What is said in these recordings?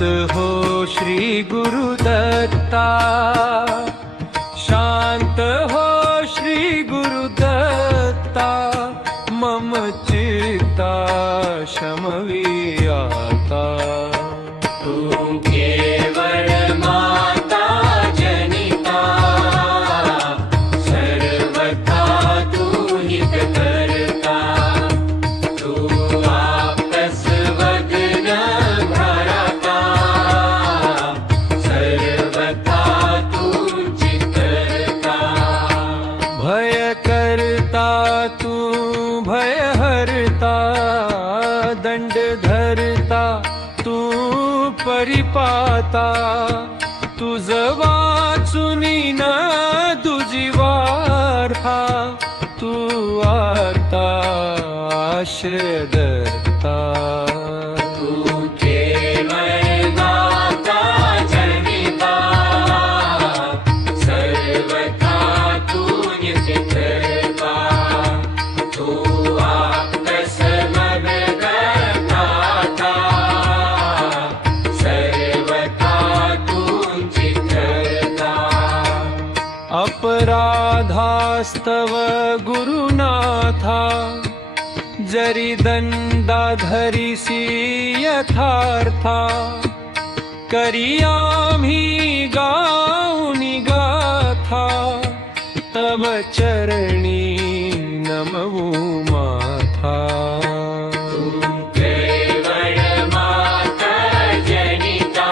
शांत हो श्री गुरुदत्ता, शांत हो श्री गुरुदत्ता, मम चित्ता शमवी आता। तू केवळ माता जनिता, सर्वथा तू हित करता, तू आपस वदन भरता, सर्वथा तू चितरता। भय करता तू भय हरता, दंड धरता तू परिपाता, तुझ वाचुनी न तुझी वार्ता, तू आता आश्रय दत्ता। तू केवळ माता जनिता, सर्वथा तू नित्य करता, तू आपस मदन दाता, सर्वथा तू चितरता। अपराधास्तव गुरुनाथा, जरी दंडा धरिसी यथार्था, करी आम्ही गाऊनी गाथा, तव चरणी नमवू माथा। तू केवळ माता जनिता,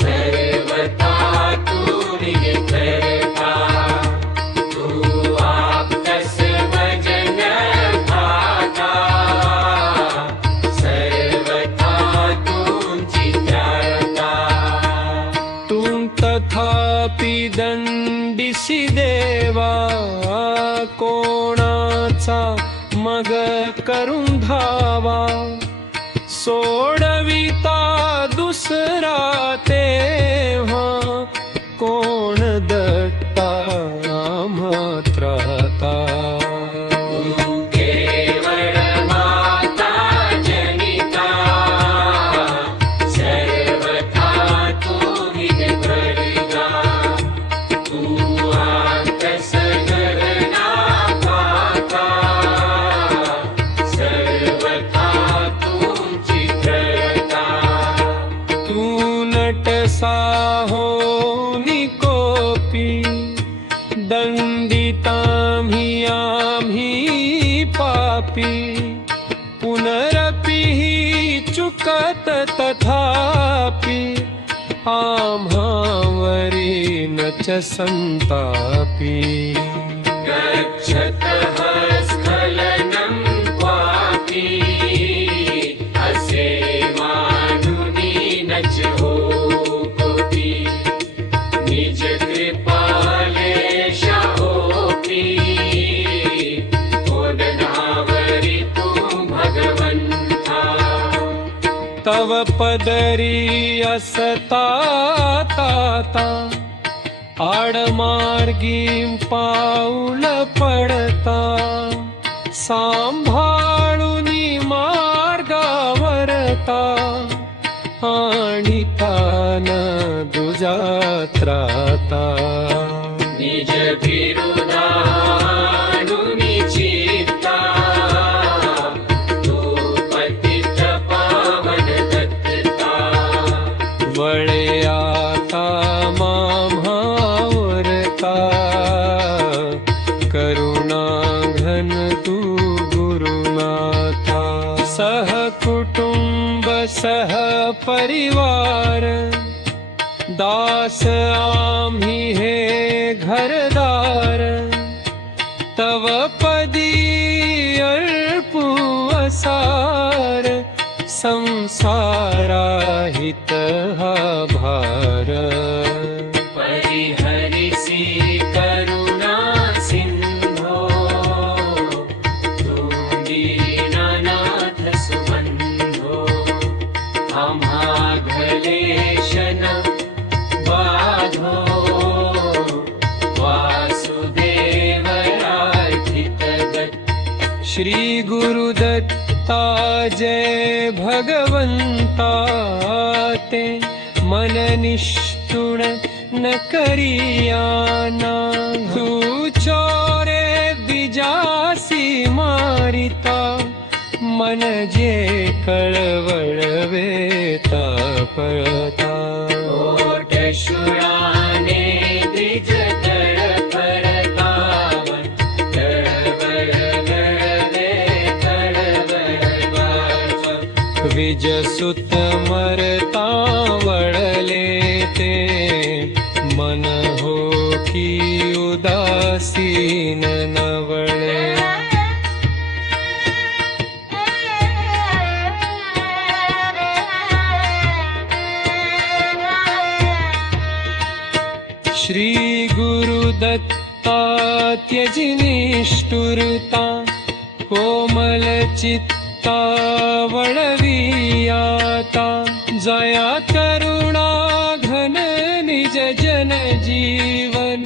सर्वथा तू नित्य करता, तू आपस वदन भरता, सर्वथा तू चितरता। तू तथापि दंडिसी देवा, कोणाचा मग करून धावा, सोडविता दुसरा तेव्हा, कोण दत्ता मात्रता। तू केवळ माता जनिता, सर्वथा तू नित्य करता, तू आपस गगना पाता, सर्वथा तू चितरता। तू नटसा हो निकोपी, दंडिताम्ही आम्ही पापी, पुनरपि चुकत तथापि, आम्हावरी न च संतापी। गच्छतः स्खलनं क्वापि, असे मानुनी न च होपि, निज कृपालेश होपि, ओदनावरी तू भगवंता। तव पदरी असता ताता, आडमार्गी पाऊल पडता, सांभाळुनी मार्गावरता, आणिता न दुजा त्राता। निज विरुद्धानुनी चित्ता, तू पतित पावन दत्ता, वळे आता माम्हावरता, करुणा घन तू गुरुनाथा। सह कुटुंब सह परिवार, दास आम्ही हे घरदार, तव पदी अर्पू असार, संसाराहित हा भार। परिहरिसी करुणा सिंधो, तू दीननाथ सुबंधो, आम्हा घलेशन बाधो, वासुदेव राधित दत्त। श्री गुरुदत्ता जय भगवंता। ते मन निष्ठुर न करियाना तू चोरे बिजासी मारिता मन जे कळवळवेता पळता ओठ शुळाने द्विज तळफळताव तळवळवे तळवळवाच विजसुत मरता वळले ते मन हो की उदासीन नवळे श्री गुरुदत्ता त्यजि निष्ठुरता कोमल चित्ता वळवियाता जया करुणा घन निज जन जीवन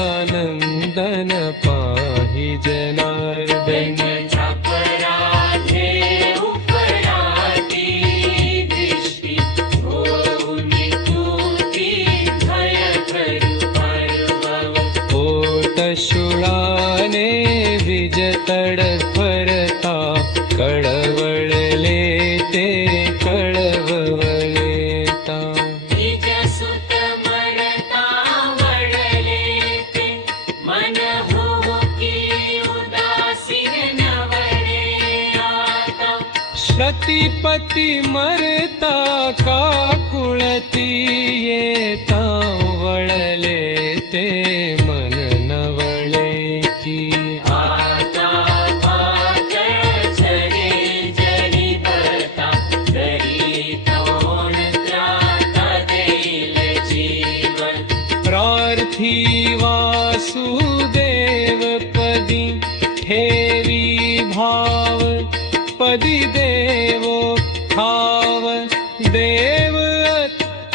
अनसूयानंदन पाहि जनार्दन छापराधे उपराती दृष्टी होऊनी तूती भय करू परभव ओट शुळाने विज तडफरता कळवळले ते कळवळेता निजसुत मरता वळले ते मन हो की उदासीन नवळे आता श्रतिपती मरता काकुळती येता वळले ते मन नवळे की आता पातळ झरे जरी भरता तरी तोंड त्राता देईल जीवन प्रार्थी वासुदेव पदी ठेवी भाव पदी देवो ठाव देव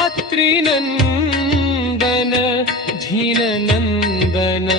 अत्रिनंदन धीननंदन